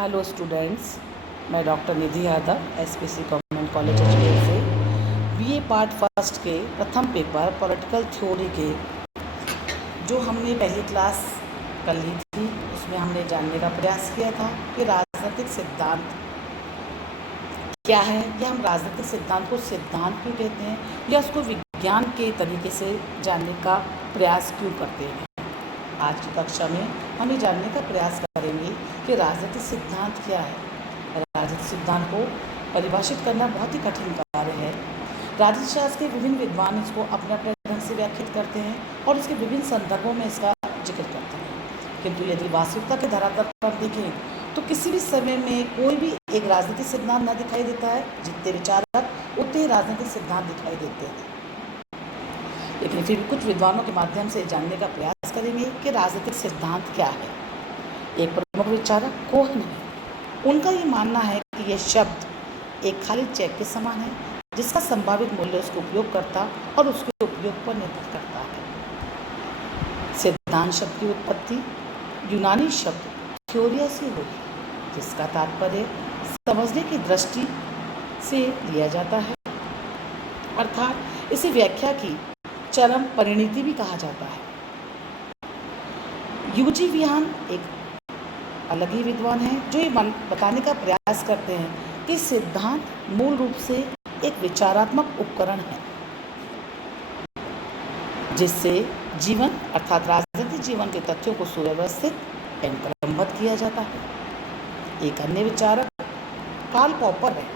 Hello students, मैं doctor Nidhi Yadav SPC government college Ajmer से BA part first के प्रथम पेपर पॉलिटिकल थ्योरी के जो हमने पहली क्लास कर ली थी उसमें हमने जानने का प्रयास किया था कि राजनीतिक सिद्धांत क्या है, या हम राजनीतिक सिद्धांत को सिद्धांत क्यों कहते हैं, या उसको विज्ञान के तरीके से जानने का प्रयास क्यों करते हैं। आज की कक्षा में हम ये जानने का प्रयास करेंगे कि राजनीतिक सिद्धांत क्या है। राजनीतिक सिद्धांत को परिभाषित करना बहुत ही कठिन कार्य है। राजनीति शास्त्र के विभिन्न विद्वान इसको अपने अपने ढंग से व्याख्यात करते हैं और इसके विभिन्न संदर्भों में इसका जिक्र करते हैं, किंतु यदि वास्तविकता के धरातल पर देखें तो किसी भी समय में कोई भी एक राजनीतिक सिद्धांत न दिखाई देता है। जितने विचारक उतने ही राजनीतिक सिद्धांत दिखाई देते हैं, लेकिन फिर कुछ विद्वानों के माध्यम से जानने का प्रयास करेंगे कि राजनीतिक सिद्धांत क्या है। एक प्रमुख विचारक कोहन है, उनका ये मानना है कि यह शब्द एक खाली चेक के समान है जिसका संभावित मूल्य उसके उपयोगकर्ता और उसके उपयोग पर निर्भर करता है। सिद्धांत शब्द की उत्पत्ति यूनानी शब्द थ्योरिया से हुई, जिसका तात्पर्य समझने की दृष्टि से लिया जाता है, अर्थात इसे व्याख्या की चरम परिणति भी कहा जाता है। यूजी विहान एक अलग ही विद्वान है जो ये बताने का प्रयास करते हैं कि सिद्धांत मूल रूप से एक विचारात्मक उपकरण है जिससे जीवन अर्थात राजनीतिक जीवन के तथ्यों को सुव्यवस्थित एवं क्रमबद्ध किया जाता है। एक अन्य विचारक कार्ल पॉपर है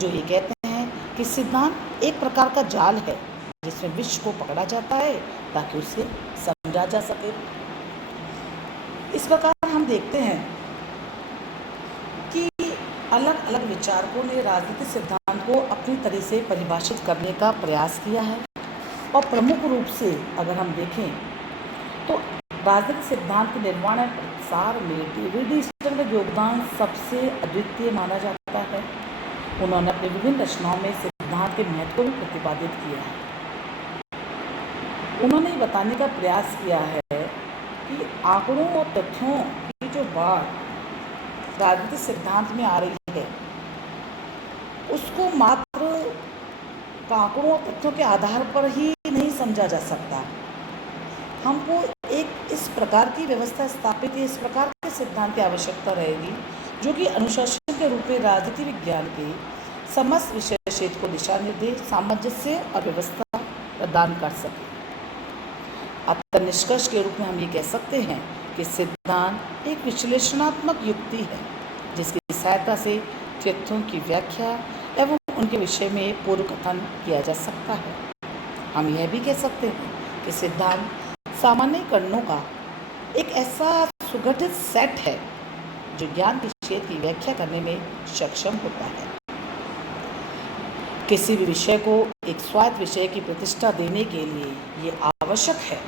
जो ये कहते हैं कि सिद्धांत एक प्रकार का जाल है जिसमें विश्व को पकड़ा जाता है ताकि उसे समझा जा सके। इस प्रकार हम देखते हैं कि अलग अलग विचारकों ने राजनीतिक सिद्धांत को अपनी तरह से परिभाषित करने का प्रयास किया है, और प्रमुख रूप से अगर हम देखें तो राजनीतिक सिद्धांत के निर्माण और प्रसार में डेविड स्टर्न का योगदान सबसे अद्वितीय माना जाता है। उन्होंने अपनी विभिन्न रचनाओं में सिद्धांत के महत्व को भी प्रतिपादित किया है। उन्होंने बताने का प्रयास किया है कि आंकड़ों और तथ्यों की जो बात राजनीतिक सिद्धांत में आ रही है उसको मात्र आंकड़ों और तथ्यों के आधार पर ही नहीं समझा जा सकता। हमको एक इस प्रकार की व्यवस्था स्थापित है, इस प्रकार के सिद्धांत की आवश्यकता रहेगी जो कि अनुशासन के रूप में राजनीति विज्ञान के समस्त विषय क्षेत्र को दिशा निर्देश, सामंजस्य और व्यवस्था प्रदान कर सके। अतः निष्कर्ष के रूप में हम ये कह सकते हैं कि सिद्धांत एक विश्लेषणात्मक युक्ति है जिसकी सहायता से तथ्यों की व्याख्या एवं उनके विषय में पूर्व कथन किया जा सकता है। हम यह भी कह सकते हैं कि सिद्धांत सामान्यीकरणों का एक ऐसा सुगठित सेट है जो ज्ञान के क्षेत्र की व्याख्या करने में सक्षम होता है। किसी भी विषय को एक स्वायत्त विषय की प्रतिष्ठा देने के लिए ये आवश्यक है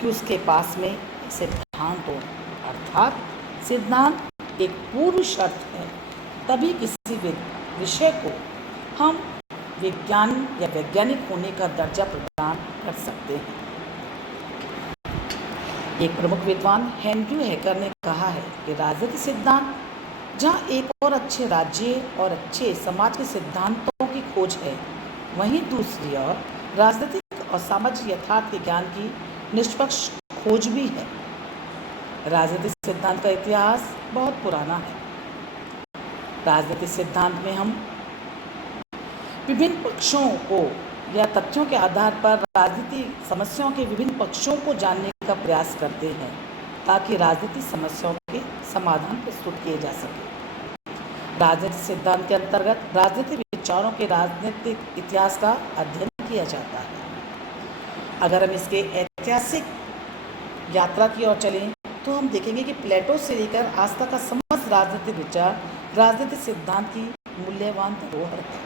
कि उसके पास में सिद्धांत हो, अर्थात सिद्धांत एक पूर्व शर्त है, तभी किसी विषय को हम विज्ञान या वैज्ञानिक होने का दर्जा प्रदान कर सकते हैं। एक प्रमुख विद्वान हेनरी हैकर ने कहा है कि राजनीतिक सिद्धांत जहाँ एक और अच्छे राज्य और अच्छे समाज के सिद्धांतों की खोज है, वहीं दूसरी ओर राजनीतिक और सामाजिक यथार्थ के ज्ञान की निष्पक्ष खोज भी है। राजनीतिक सिद्धांत का इतिहास बहुत पुराना है। राजनीतिक सिद्धांत में हम विभिन्न पक्षों को या तथ्यों के आधार पर राजनीतिक समस्याओं के विभिन्न पक्षों को जानने का प्रयास करते हैं ताकि राजनीतिक समस्याओं के समाधान प्रस्तुत किए जा सके। राजनीतिक सिद्धांत के अंतर्गत राजनीतिक विचारों के राजनीतिक इतिहास का अध्ययन किया जाता है। अगर हम इसके ऐतिहासिक यात्रा की ओर चलें तो हम देखेंगे कि प्लेटो से लेकर आज तक का समस्त राजनीतिक विचार राजनीतिक सिद्धांत की मूल्यवान धरोहर है।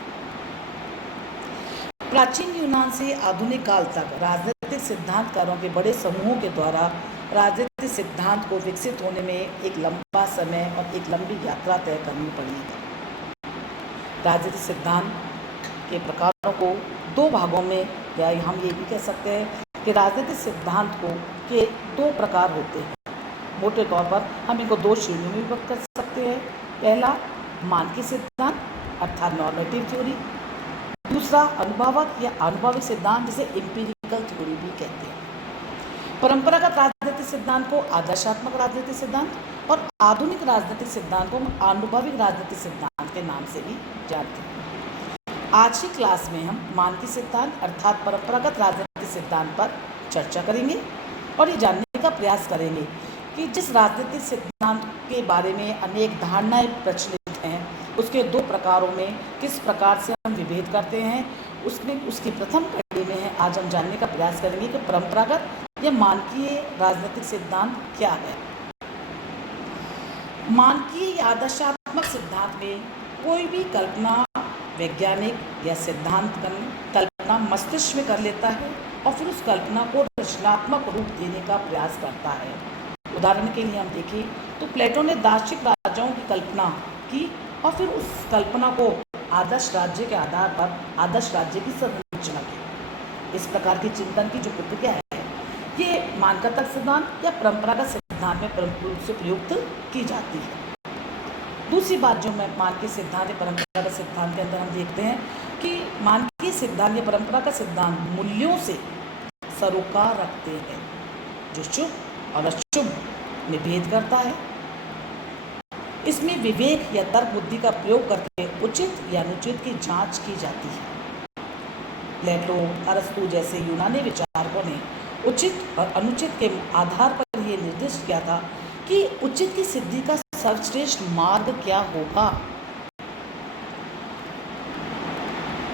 प्राचीन यूनान से आधुनिक काल तक राजनीतिक सिद्धांतकारों के बड़े समूहों के द्वारा राजनीतिक सिद्धांत को विकसित होने में एक लंबा समय और एक लंबी यात्रा तय करनी पड़ी है। राजनीतिक सिद्धांत के प्रकारों को दो भागों में, या हम ये भी कह सकते हैं कि राजनीतिक सिद्धांत के दो प्रकार होते हैं। मोटे तौर पर हम इनको दो श्रेणियों में विभक्त कर सकते हैं। पहला मानकीय सिद्धांत अर्थात नॉर्मेटिव थ्योरी, दूसरा अनुभवक या अनुभविक सिद्धांत जिसे एम्पिरिकल थ्योरी भी कहते हैं। परंपरागत राजनीतिक सिद्धांत को आदर्शात्मक राजनीतिक सिद्धांत और आधुनिक राजनीतिक सिद्धांत को अनुभविक राजनीतिक सिद्धांत के नाम से भी जानते हैं। आज की क्लास में हम मानकीय सिद्धांत अर्थात परंपरागत राजनीतिक सिद्धांत पर चर्चा करेंगे और ये जानने का प्रयास करेंगे कि जिस राजनीतिक सिद्धांत के बारे में अनेक धारणाएं प्रचलित हैं उसके दो प्रकारों में किस प्रकार से हम विभेद करते हैं, उसमें उसकी प्रथम कड़ी में है आज हम जानने का प्रयास करेंगे कि परंपरागत या मानकीय राजनीतिक सिद्धांत क्या है। मानकीय या आदर्शात्मक सिद्धांत में कोई भी कल्पना वैज्ञानिक या सिद्धांत कल्पना मस्तिष्क में कर लेता है और फिर उस कल्पना को रचनात्मक रूप देने का प्रयास करता है। उदाहरण के लिए हम देखें तो प्लेटो ने दार्शनिक राजाओं की कल्पना की और फिर उस कल्पना को आदर्श राज्य के आधार पर आदर्श राज्य की संरचना की। इस प्रकार की चिंतन की जो प्रक्रिया है ये मानकात्मक सिद्धांत या परंपरागत सिद्धांत में रूप से प्रयुक्त की जाती है। दूसरी बात जो मैं मानकीय सिद्धांत या परंपरागत सिद्धांत के अंदर हम देखते हैं कि मानकीय सिद्धांत या परंपरागत सिद्धांत मूल्यों से सरोकार रखते हैं जो शुभ और अशुभ में भेद करता है। इसमें विवेक या तर्क बुद्धि का प्रयोग करके उचित या अनुचित की जांच की जाती है। प्लेटो, अरस्तु जैसे यूनानी विचारकों ने उचित और अनुचित के आधार पर यह निर्दिष्ट किया था कि उचित की सिद्धि का सर्वश्रेष्ठ मार्ग क्या होगा।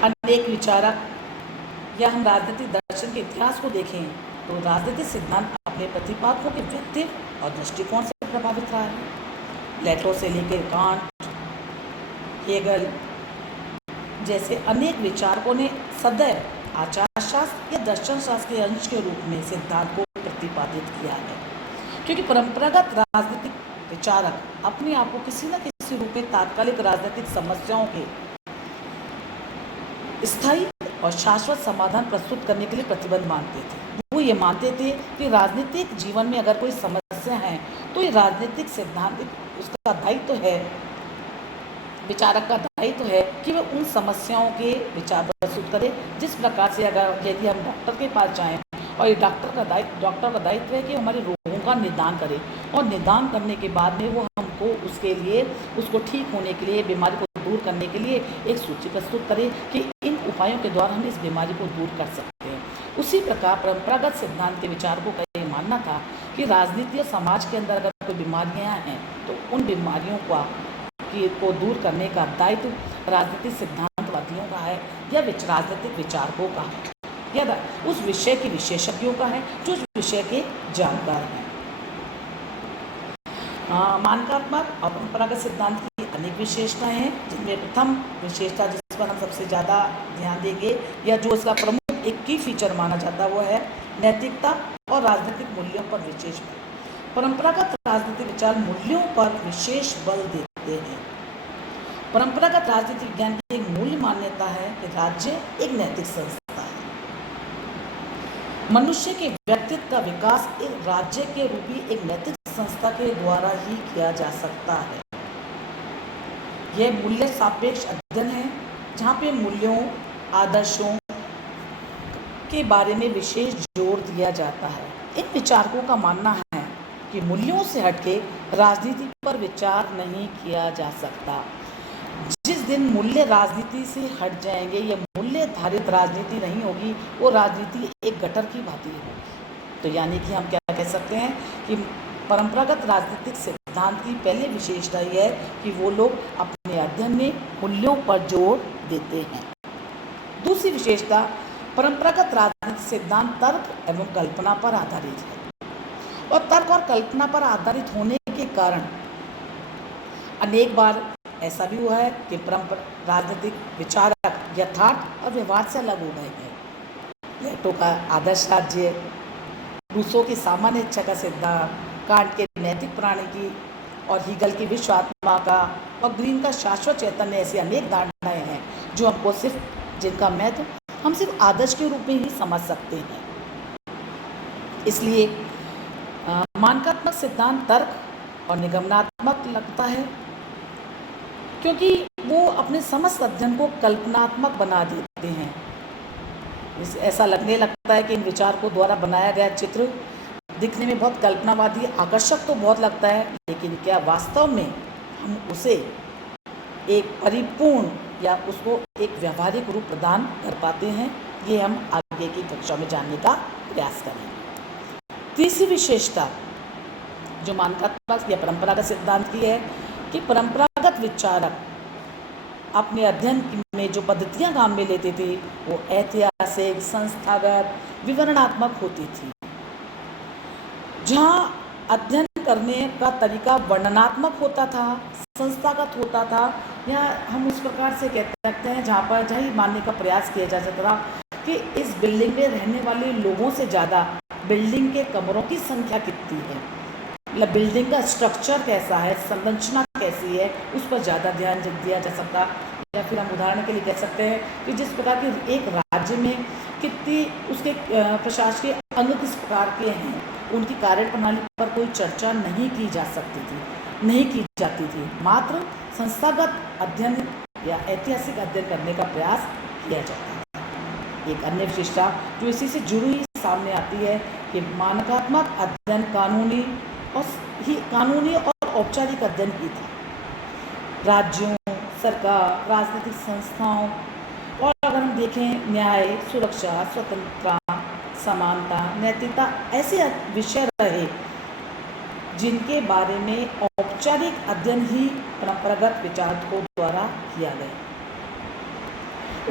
अनेक विचारक या हम राजनीतिक दर्शन के इतिहास को देखें तो राजनीतिक सिद्धांत अपने प्रतिपादकों के व्यक्तित्व और दृष्टिकोण से प्रभावित रहा है। प्लेटो से लेकर कांट, हेगल जैसे अनेक विचारकों ने सदैव आचार शास्त्र या दर्शन शास्त्र के अंश के रूप में सिद्धांत को प्रतिपादित किया है, क्योंकि परंपरागत राजनीतिक विचारक अपने आप को किसी न किसी रूप में तात्कालिक राजनीतिक समस्याओं के स्थायी और शाश्वत समाधान प्रस्तुत करने के लिए प्रतिबद्ध मानते थे। वो ये मानते थे कि राजनीतिक जीवन में अगर कोई समस्या है तो ये राजनीतिक सिद्धांत उसका दायित्व है, विचारक का दायित्व है कि वह उन समस्याओं के विचार प्रस्तुत करे। जिस प्रकार से अगर यदि हम डॉक्टर के पास जाएं और ये डॉक्टर का दायित्व है कि हमारे रोगों का निदान करे और निदान करने के बाद में वो हमको उसके लिए उसको ठीक होने के लिए बीमारी को दूर करने के लिए एक सूची प्रस्तुत करे कि इन उपायों के द्वारा हम इस बीमारी को दूर कर सकते हैं। उसी प्रकार परंपरागत सिद्धांत के विचारकों का ये मानना था कि राजनीति और समाज के अंदर अगर कोई बीमारियाँ हैं तो उन बीमारियों को दूर करने का दायित्व राजनीतिक सिद्धांतवादियों का है या राजनीतिक विचारकों का है या उस विषय के विशेषज्ञों का है जो उस विषय के जानकार हैं। मानकात्मक और परंपरागत सिद्धांत की अनेक विशेषताएं हैं, जिनमें प्रथम विशेषता जिस पर हम सबसे ज़्यादा ध्यान देंगे या जो इसका प्रमुख एक की फीचर माना जाता है वो है नैतिकता और राजनीतिक मूल्यों पर विशेष बल। परंपरागत राजनीतिक विचार मूल्यों पर विशेष बल देते हैं। परंपरागत राजनीतिक विज्ञान की एक मूल मान्यता है कि राज्य एक नैतिक संस्था है। मनुष्य के व्यक्तित्व का विकास एक राज्य के रूपी एक नैतिक संस्था के द्वारा ही किया जा सकता है। यह मूल्य सापेक्ष अध्ययन है जहाँ पे मूल्यों आदर्शों के बारे में विशेष जोर दिया जाता है। इन विचारकों का मानना है कि मूल्यों से हटके राजनीति पर विचार नहीं किया जा सकता। जिस दिन मूल्य राजनीति से हट जाएंगे या मूल्य आधारित राजनीति नहीं होगी वो राजनीति एक गटर की भांति होगी। तो यानी कि हम क्या कह सकते हैं कि परंपरागत राजनीतिक सिद्धांत की पहली विशेषता यह है कि वो लोग अपने अध्ययन में मूल्यों पर जोर देते हैं। दूसरी विशेषता परंपरागत राजनीतिक सिद्धांत तर्क एवं कल्पना पर आधारित है और तर्क और कल्पना पर आधारित होने के कारण अनेक बार ऐसा भी हुआ है कि राजनीतिक विचारक यथार्थ और व्यवहार से अलग हो गए हैं। प्लेटो का आदर्श राज्य, रूसो की सामान्य इच्छा का सिद्धांत, कांट के नैतिक प्राणी की और हीगल की विश्व आत्मा का और ग्रीन का शाश्वत चैतन्य, ऐसी अनेक धारणाएं हैं जो हमको जिनका महत्व हम सिर्फ आदर्श के रूप में ही समझ सकते हैं। इसलिए मानकात्मक सिद्धांत तर्क और निगमनात्मक लगता है क्योंकि वो अपने समस्त अध्ययन को कल्पनात्मक बना देते हैं। ऐसा लगने लगता है कि इन विचारकों द्वारा बनाया गया चित्र दिखने में बहुत कल्पनावादी, आकर्षक तो बहुत लगता है, लेकिन क्या वास्तव में हम उसे एक परिपूर्ण या उसको एक व्यावहारिक रूप प्रदान कर पाते हैं? ये हम आगे की कक्षा में जानने का प्रयास करेंगे। तीसरी विशेषता जो मानकात्मक या परंपरागत सिद्धांत की है कि परंपरागत विचारक अपने अध्ययन में जो पद्धतियां काम में लेते थे वो ऐतिहासिक, संस्थागत, विवरणात्मक होती थी। जहाँ अध्ययन करने का तरीका वर्णनात्मक होता था, संस्थागत होता था, या हम उस प्रकार से कह सकते हैं जहाँ ही मानने का प्रयास किया जा सकता था कि इस बिल्डिंग में रहने वाले लोगों से ज़्यादा बिल्डिंग के कमरों की संख्या कितनी है, मतलब बिल्डिंग का स्ट्रक्चर कैसा है, संरचना कैसी है, उस पर ज़्यादा ध्यान दिया जा सकता। या फिर हम उदाहरण के लिए कह सकते हैं कि जिस प्रकार के एक राज्य में कितनी उसके प्रशासकीय अंग किस प्रकार के हैं, उनकी कार्यप्रणाली पर कोई चर्चा नहीं की जा सकती थी, नहीं की जाती थी। मात्र संस्थागत अध्ययन या ऐतिहासिक अध्ययन करने का प्रयास किया जाता है। एक अन्य विशेषता जो इसी से जुड़ी सामने आती है कि मानकात्मक अध्ययन कानूनी और औपचारिक अध्ययन ही था। राज्यों, सरकार, राजनीतिक संस्थाओं और अगर हम देखें न्याय, सुरक्षा, स्वतंत्रता, समानता, नैतिकता ऐसे विषय रहे जिनके बारे में औपचारिक अध्ययन ही परंपरागत विचारकों द्वारा किया गया।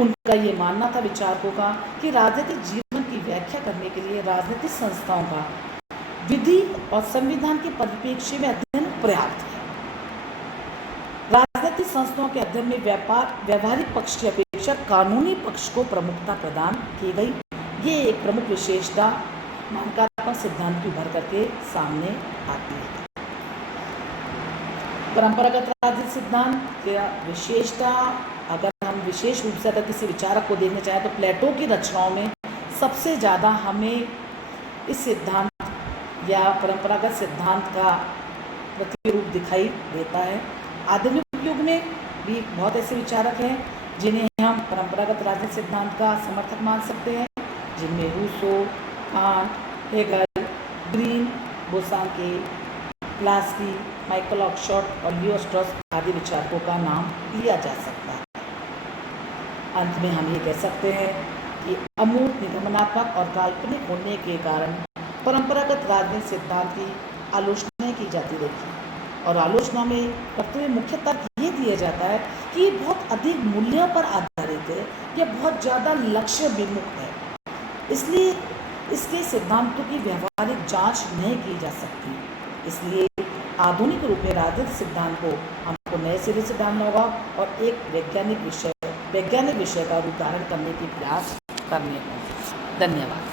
उनका ये मानना था विचारकों का कि राजनीतिक जीवन की व्याख्या करने के लिए राजनीतिक संस्थाओं का विधि और संविधान के परिप्रेक्ष्य में अध्ययन पर्याप्त है। राजनीतिक संस्थाओं के अध्ययन में व्यावहारिक पक्ष की अपेक्षा कानूनी पक्ष को प्रमुखता प्रदान की गई। ये एक प्रमुख विशेषता मानकात्मक सिद्धांत की उभर करके सामने आती है। परंपरागत राजनीतिक सिद्धांत की विशेषता अगर हम विशेष रूप से अगर किसी विचारक को देखना चाहें तो प्लेटो की रचनाओं में सबसे ज़्यादा हमें इस सिद्धांत या परंपरागत सिद्धांत का प्रतिरूप दिखाई देता है। आधुनिक युग में भी बहुत ऐसे विचारक हैं जिन्हें हम परंपरागत राजनीतिक सिद्धांत का समर्थक मान सकते हैं, जिनमें Rousseau, Kant, Hegel, Green, Bosanquet, Laski, Michael Oakeshott और लियो स्ट्रॉस आदि विचारकों का नाम लिया जा सकता है। अंत में हम ये कह सकते हैं कि अमूर्त, निगमनात्मक और काल्पनिक होने के कारण परंपरागत राजनीतिक सिद्धांत की आलोचना की जाती रही और आलोचना में करते हुए मुख्य तर्क ये दिया जाता है कि बहुत अधिक मूल्यों पर आधारित है, यह बहुत ज़्यादा लक्ष्य विमुख है, इसलिए इसके सिद्धांतों की व्यवहारिक जांच नहीं की जा सकती। इसलिए आधुनिक रूप में राजनीतिक सिद्धांत को हमको नए सिरे से डालना होगा और एक वैज्ञानिक विषय का रूप धारण करने की प्रयास करने होंगे। धन्यवाद।